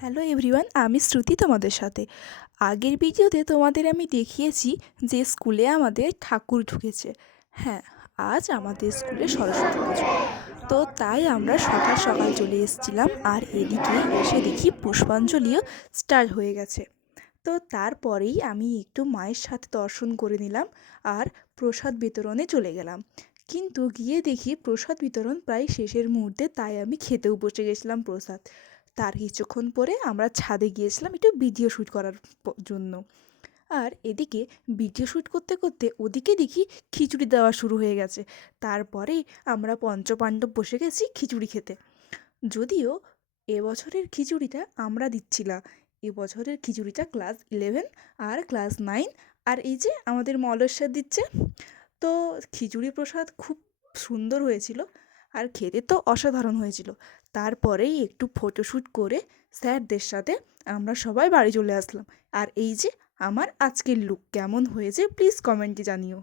Hello everyone, আমি শ্রুতি তোমাদের সাথে। আগের ভিডিওতে তোমাদের আমি দেখিয়েছি যে স্কুলে আমাদের ঠাকুর ঢুকেছে। হ্যাঁ, আজ আমাদের স্কুলে সরস্বতী পুজো। তো তাই আমরা সকাল সকাল চলে এসেছিলাম, আর এদিকে এসে দেখি পুষ্পাঞ্জলিও স্টার্ট হয়ে গেছে। তো তারপরেই আমি একটু মায়ের সাথে দর্শন করে নিলাম আর প্রসাদ বিতরণে চলে গেলাম। কিন্তু গিয়ে দেখি প্রসাদ বিতরণ প্রায় শেষের মুহূর্তে, তাই আমি খেতেও বসে গেছিলাম প্রসাদ। তার কিছুক্ষণ পরে আমরা ছাদে গিয়েছিলাম একটু ভিডিও শ্যুট করার জন্য। আর এদিকে ভিডিও শ্যুট করতে করতে ওদিকে দেখি খিচুড়ি দেওয়া শুরু হয়ে গেছে। তারপরেই আমরা পঞ্চপাণ্ডব বসে গেছি খিচুড়ি খেতে। যদিও এবছরের খিচুড়িটা আমরা দিচ্ছি না, এবছরের খিচুড়িটা ক্লাস 11 আর ক্লাস 9 আর এই যে আমাদের মলয় স্যার দিচ্ছে। তো খিচুড়ি প্রসাদ খুব সুন্দর হয়েছিল আর খেতে তো অসাধারণ হয়েছিল। তারপরেই একটু ফটোশ্যুট করে স্যারদের সাথে আমরা সবাই বাড়ি চলে আসলাম। আর এই যে আমার আজকের লুক কেমন হয়েছে প্লিজ কমেন্টে জানিও।